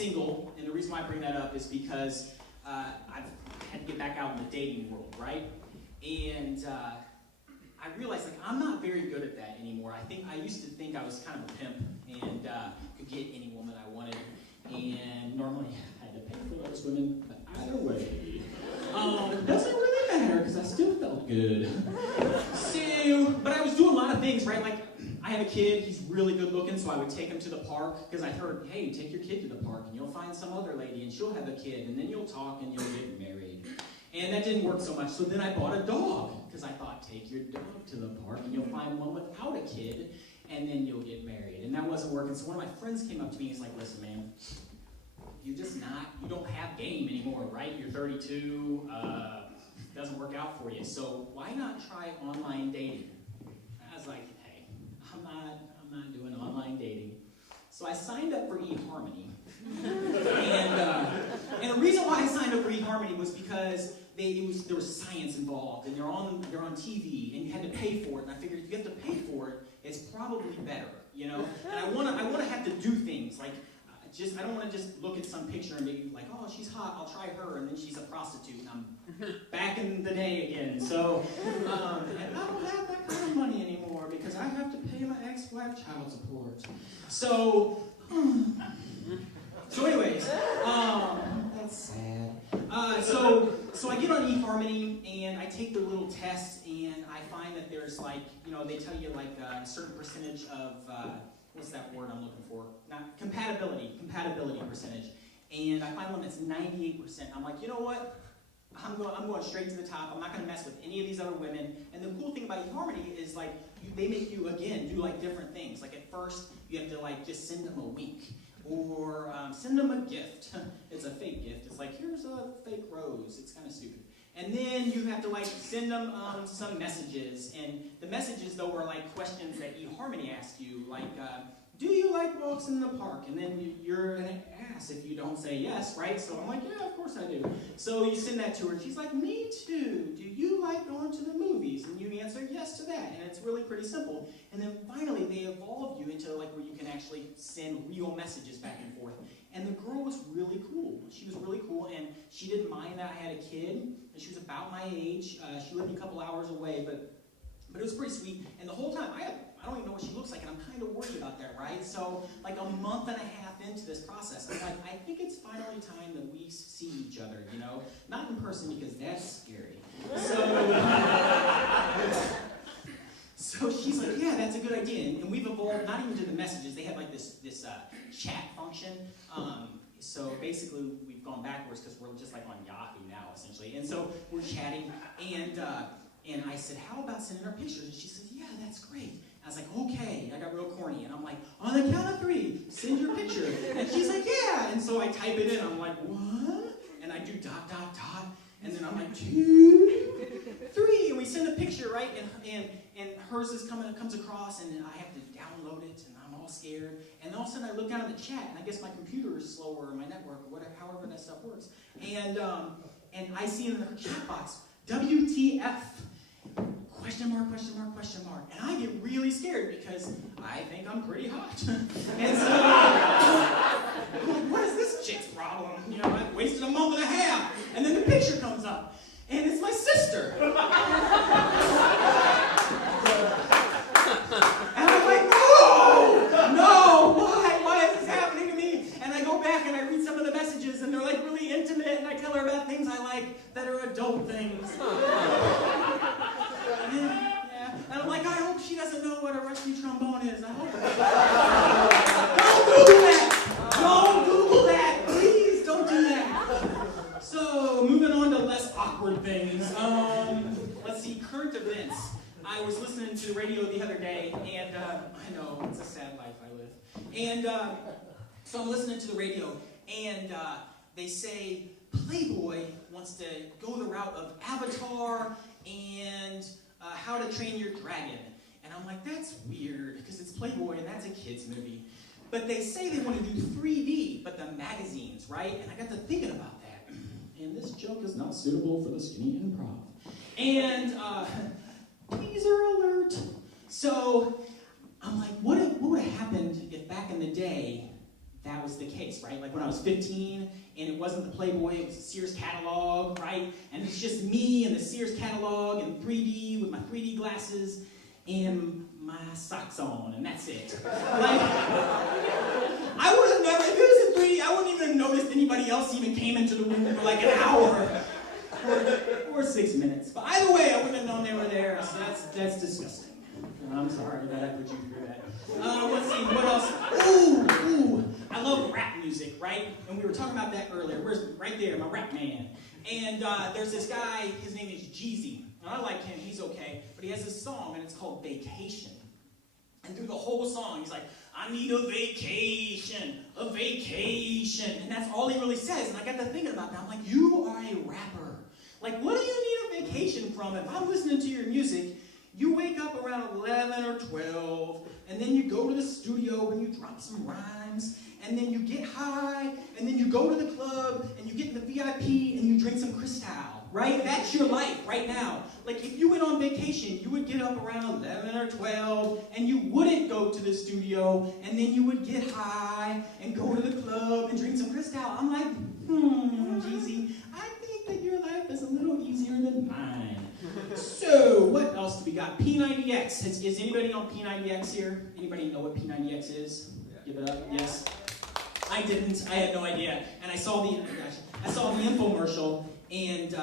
single, and the reason why I bring that up is because I've had to get back out in the dating world, right? And I realized, like, I'm not very good at that anymore. I used to think I was kind of a pimp and could get any woman I wanted, and normally I had to pay for those women, but either way, doesn't really matter because I still felt good. So, but I was doing a lot of things, right? Like, I have a kid, he's really good looking, so I would take him to the park, because I heard, hey, take your kid to the park, and you'll find some other lady, and she'll have a kid, and then you'll talk, and you'll get married. And that didn't work so much, so then I bought a dog, because I thought, take your dog to the park, and you'll find one without a kid, and then you'll get married. And that wasn't working, so one of my friends came up to me, and he's like, listen, man, you don't have game anymore, right? You're 32, doesn't work out for you, so why not try online dating? I was like, hey, I'm not doing online dating. So I signed up for eHarmony. And the reason why I signed up for eHarmony was because there was science involved, and they're on TV, and you had to pay for it. And I figured if you have to pay for it, it's probably better, you know. And I wanna have to do things like I don't want to just look at some picture and be like, oh, she's hot, I'll try her, and then she's a prostitute, and I'm back in the day again. So and I don't have that kind of money anymore because I have to pay my ex-wife child support. So anyways, that's sad. So I get on eHarmony and I take their little test, and I find that there's like, you know, they tell you like a certain percentage of what's that word I'm looking for? Not compatibility percentage. And I find one that's 98%. I'm like, you know what? I'm going straight to the top. I'm not going to mess with any of these other women. And the cool thing about eHarmony is like they make you again do like different things. Like at first you have to like just send them a wink or send them a gift. It's a fake gift. It's like, here's a fake rose. It's kind of stupid. And then you have to like send them some messages, and the messages though are like questions that eHarmony asks you, like, do you like walks in the park? And then you're an ass if you don't say yes, right? So I'm like, yeah, of course I do. So you send that to her, and she's like, me too. Do you like going to the movies? And you answer yes to that, and it's really pretty simple. And then finally they evolve you into like where you can actually send real messages back and forth. And the girl was really cool. She was really cool, and she didn't mind that I had a kid, and she was about my age. She lived a couple hours away, but it was pretty sweet. And the whole time, I don't even know what she looks like, and I'm kind of worried about that, right? So, like a month and a half into this process, I'm like, I think it's finally time that we see each other, you know? Not in person, because that's scary. So she's like, yeah, that's a good idea. And we've evolved, not even to the messages. They have like this chat function. So basically, we've gone backwards because we're just like on Yahoo now, essentially. And so we're chatting, and I said, how about sending her pictures? And she said, yeah, that's great. I was like, okay. I got real corny, and I'm like, on the count of 3, send your picture. And she's like, yeah. And so I type it in. I'm like, what? And I do ... And then I'm like, 2, 3. And we send a picture, right? And hers comes across, and I have to download it, and I'm all scared. And all of a sudden, I look down at the chat, and I guess my computer is slower, or my network, or whatever, however that stuff works. And I see in her chat box, WTF? Question mark. And I get really scared because I think I'm pretty hot. And so, I'm like, what is this chick's problem? You know, I wasted a month and a half. And then the picture comes up, and it's my sister. And I'm like, no, why is this happening to me? And I go back and I read some of the messages, and they're like really intimate, and I tell her about things I like that are adult things. And I'm like, I hope she doesn't know what a rusty trombone is. I hope. Don't Google that! Don't Google that! Please don't do that. So, moving on to less awkward things. Let's see, current events. I was listening to the radio the other day, and I know, it's a sad life I live. And so I'm listening to the radio, and they say Playboy wants to go the route of Avatar and How to Train Your Dragon. And I'm like, that's weird, because it's Playboy and that's a kid's movie. But they say they want to do 3D, but the magazines, right? And I got to thinking about that. And this joke is not suitable for the Skinny Improv. And teaser alert. So I'm like, what would have happened if back in the day that was the case, right? Like when I was 15, and it wasn't the Playboy, it was the Sears catalog, right? And it's just me and the Sears catalog in 3D with my 3D glasses and my socks on, and that's it. Like, I would have never, if it was in 3D, I wouldn't even have noticed anybody else even came into the room for like an hour or 6 minutes. But either way, I wouldn't have known they were there, so that's disgusting. I'm sorry that I put you through that. Let's see, what else? Ooh, I love rap music, right? And we were talking about that earlier. Where's right there, my rap man. And there's this guy, his name is Jeezy. And I like him, he's okay. But he has this song, and it's called Vacation. And through the whole song, he's like, I need a vacation. And that's all he really says. And I got to thinking about that. I'm like, you are a rapper. Like, what do you need a vacation from? If I'm listening to your music, you wake up around 11 or 12, and then you go to the studio and you drop some rhymes, and then you get high, and then you go to the club, and you get in the VIP, and you drink some Cristal, right? That's your life right now. Like, if you went on vacation, you would get up around 11 or 12, and you wouldn't go to the studio, and then you would get high, and go to the club, and drink some Cristal. I'm like, Jeezy, I think that your life is a little easier than mine. So, what else do we got? P90X. Is anybody on P90X here? Anybody know what P90X is? Give it up. Yes. I didn't. I had no idea. And I saw the infomercial, and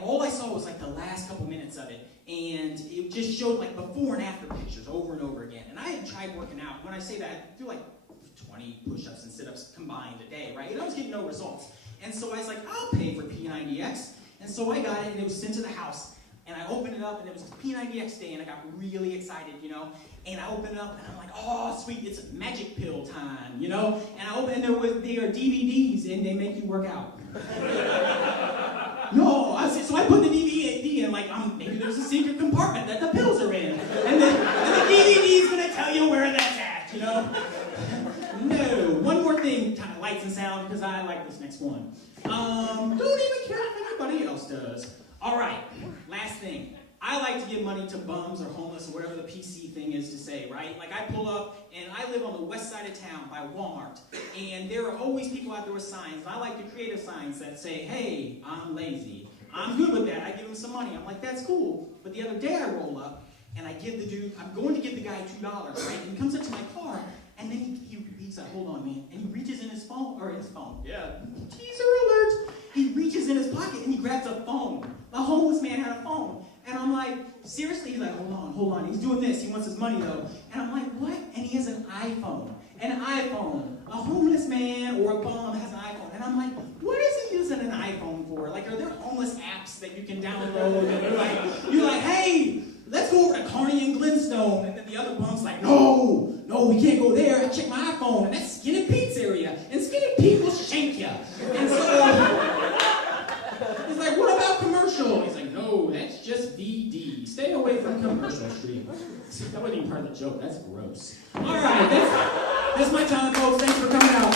all I saw was like the last couple minutes of it, and it just showed like before and after pictures over and over again. And I had tried working out. When I say that, I do like 20 push-ups and sit-ups combined a day, right? And I was getting no results. And so I was like, I'll pay for P90X. And so I got it, and it was sent to the house. And I opened it up, and it was P90X day, and I got really excited, you know. And I opened it up, and I'm like, oh, sweet, it's magic pill time, you know. And I opened it, they are DVDs, and they make you work out. So I put the DVD in, like, maybe there's a secret compartment that the pills are in. And the DVD's going to tell you where that's at, you know. No. One more thing, kind of lights and sound, because I like this next one. Don't even care if anybody else does. All right, last thing. I like to give money to bums or homeless or whatever the PC thing is to say, right? Like I pull up, and I live on the west side of town by Walmart, and there are always people out there with signs. And I like to create signs that say, hey, I'm lazy. I'm good with that. I give him some money. I'm like, that's cool. But the other day I roll up, and I give the dude, I'm going to give the guy $2, right? And he comes up to my car, and then he's like, hold on, man. And he reaches in his phone, teaser alert. He reaches in his pocket, and he grabs a phone. The homeless man had a phone. And I'm like, seriously? He's like, hold on. He's doing this. He wants his money, though. And I'm like, what? And he has an iPhone. A homeless man or a bum has an iPhone. And I'm like, what is he using an iPhone for? Like, are there homeless apps that you can download? And you're like, hey, let's go over to Carney and Glenstone. And then the other bum's like, no, we can't go there. I checked my iPhone, and that's Skinny Pete's area. And Skinny Pete will shank you. And so he's like, what about commercial? He's like, no, that's just VD. Stay away from commercial street. That wasn't even part of the joke. That's gross. All right, that's my time, folks. Thanks for coming out.